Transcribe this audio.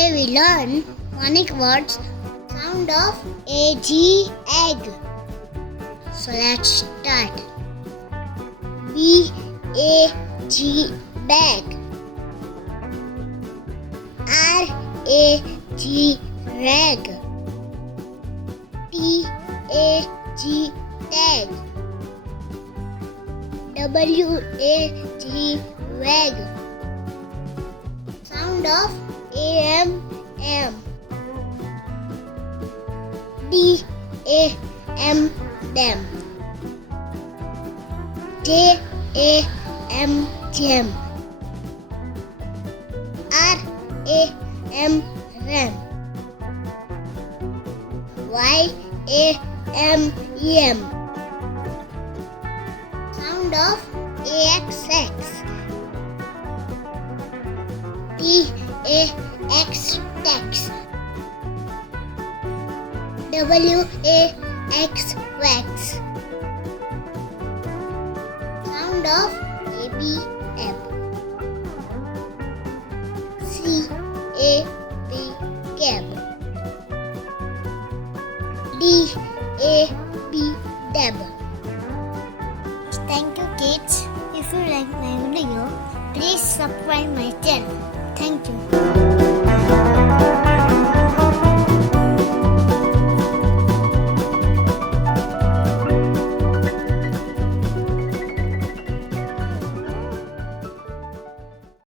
Today we learn phonic words sound of AG egg. So let's start. B-A-G bag. R-A-G rag. T-A-G tag. W-A-G wag. Sound of A-M-M. D-A-M dam. J-A-M jam. R-A-M ram. Y-A-M yam. Sound of A-X-X. T-A-X tax. W-A-X wax. Sound of A-B-M. C-A-B cab. D-A-B dab. Thank you, kids. If you like my video, please subscribe my channel. Thank you.